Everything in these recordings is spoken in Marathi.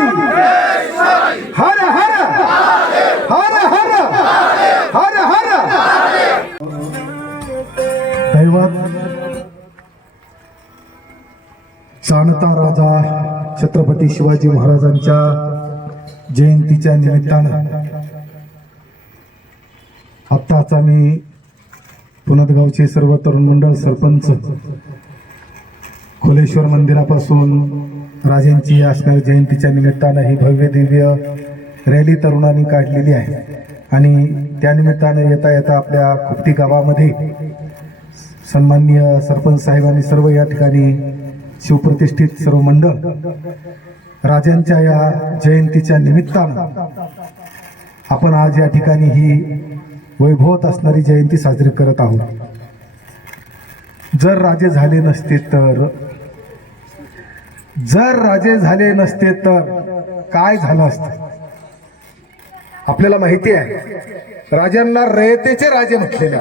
शिवाजी हर हर हर हर हर हर दैवत जाणता राजा छत्रपती शिवाजी महाराजांच्या जयंतीच्या निमित्तानं आत्ताच आम्ही पुनदगावचे सर्व तरुण मंडळ सरपंच खोलेश्वर मंदिरापासून राजेंची असणारी जयंतीच्या निमित्तानं ही भव्य दिव्य रॅली तरुणांनी काढलेली आहे. आणि त्यानिमित्तानं येता येता आपल्या खुपटी गावामध्ये सन्माननीय सरपंच साहेबांनी सर्व या ठिकाणी शिवप्रतिष्ठित सर्व मंडळ राजांच्या या जयंतीच्या निमित्तानं आपण आज या ठिकाणी ही वैभवत असणारी जयंती साजरी करत आहोत. जर राजे झाले नसते तर जर राजे झाले नसते तर काय झालं असतं? आपल्याला माहिती आहे राजांना रयतेचे राजे म्हटलेले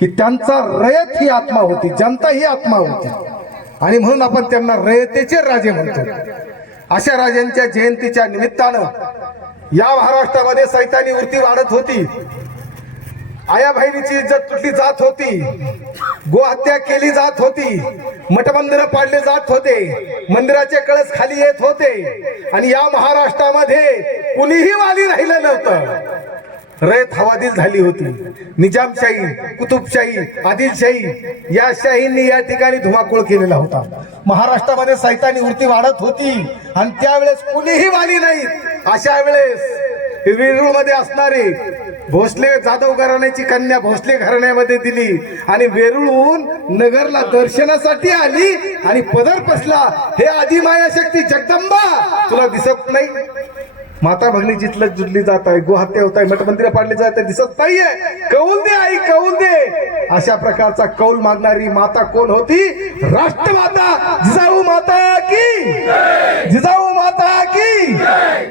की त्यांचा रयत ही आत्मा होती जनता ही आत्मा होती. आणि म्हणून आपण त्यांना रयतेचे राजे म्हणतो. अशा राजांच्या जयंतीच्या निमित्तानं या महाराष्ट्रामध्ये सैतानी वृत्ती वाढत होती. आया बहिणीची इज्जत तुटली जात होती. गोहत्या केली जात होती. मठमंदिर पाडले जात होते. मंदिराचे कळस खाली येत होते. आणि या महाराष्ट्रामध्ये कुणीही वाली राहिलं नव्हतं. रयत हवादिल झाली होती. निजामशाही कुतुबशाही आदिलशाही या शाहींनी या ठिकाणी धुमाकूळ केलेला होता. महाराष्ट्रामध्ये सैतानी वृत्ती वाढत होती. आणि त्यावेळेस कुणीही वाली नाही. अशा वेळेस वेरूळमध्ये असणारे भोसले जाधव घराण्याची कन्या भोसले घराण्यामध्ये दिली आणि वेरूळहून नगरला दर्शनासाठी आली आणि पदर पसला हे आधी माया शक्ती जगदंबा! तुला दिसत नाही? माता भगिनी जिथलं जुडली जात आहे गोहत्या होत आहे मठमंदिर पाडली जात आहे दिसत नाहीये. कौल दे आई कौल दे! अशा प्रकारचा कौल मागणारी माता कोण होती? राष्ट्रमाता जिजाऊ माता की? जिजाऊ माता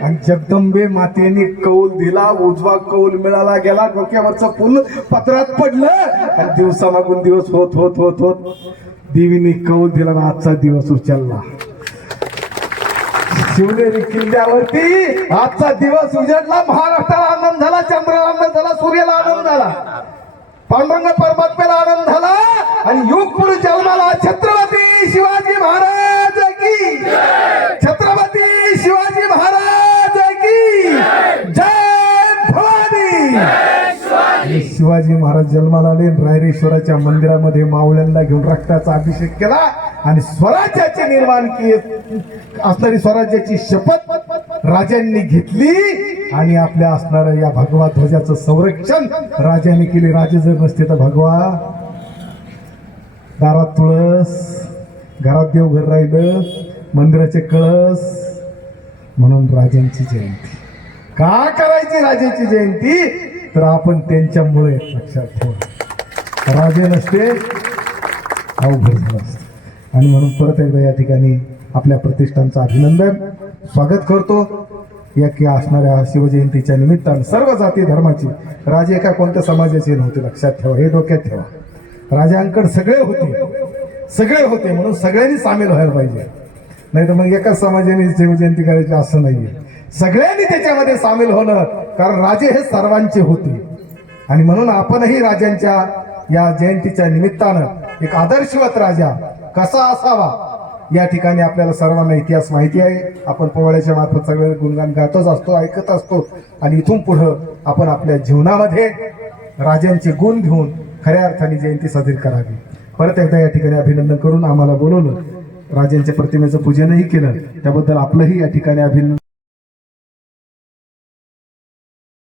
आणि जगदंबे मातेने कौल दिला उजवा कौल मिळाला गेला डोक्यावरचं फुल पत्रात पडलं. आणि दिवसामागून दिवस होत होत होत होत देवीने कौल दिला आजचा दिवस उचलला. शिवनेरी किल्ल्यावरती आजचा दिवस उजडला महाराष्ट्राला आनंद झाला चंद्राला आनंद झाला सूर्याला आनंद झाला पांडुरंग परमात्म्याला आनंद झाला आणि युग पुरुष जन्माला छत्रपती शिवाजी महाराज की छत्रपती शिवाजी महाराज की जय भवानी आले. शिवाजी महाराज जन्माला आले रायरेश्वराच्या मंदिरामध्ये मावळ्यांना घेऊन रक्ताचा अभिषेक केला आणि स्वराज्याचे निर्माण केले असणारी स्वराज्याची शपथ राजांनी घेतली आणि आपल्या असणाऱ्या या भगवा ध्वजाचं संरक्षण राजांनी केले. राजे जर नसते तर भगवा दारात तुळस घरात देवघर राहिलं मंदिराचे कळस. म्हणून राजांची जयंती. का करायची राजाची जयंती? तर आपण त्यांच्यामुळे लक्षात ठेवा. राजे नसते अवघड झालं असतं आणि म्हणून परत एकदा या ठिकाणी आपल्या प्रतिष्ठानचं अभिनंदन स्वागत करतो. या की असणाऱ्या शिवजयंतीच्या निमित्तानं सर्व जाती धर्माची राजे एका कोणत्या समाजाचे नव्हते लक्षात ठेवा हे डोक्यात ठेवा. राजांकड सगळे होते सगळे होते म्हणून सगळ्यांनी सामील व्हायला पाहिजे. नाही तर मग एकाच समाजाने शिवजयंती करायची असं नाहीये. सगळ्यांनी त्याच्यामध्ये सामील होणं कारण राजे हे सर्वांचे होते. आणि म्हणून आपणही राजांच्या या जयंतीच्या निमित्तानं एक आदर्शवत राजा कसा असावा या ठिकाणी आपल्याला सर्वांना इतिहास माहिती आहे. आपण पोवाड्याच्या मार्फत सगळे गुणगान गातच असतो ऐकत असतो. आणि इथून पुढं आपण आपल्या जीवनामध्ये राजांचे गुण घेऊन खऱ्या अर्थाने जयंती साजरी करावी. परत एकदा या ठिकाणी अभिनंदन करून आम्हाला बोलवलं. राजांच्या प्रतिमेचं पूजनही केलं. त्याबद्दल आपलंही या ठिकाणी अभिनंदन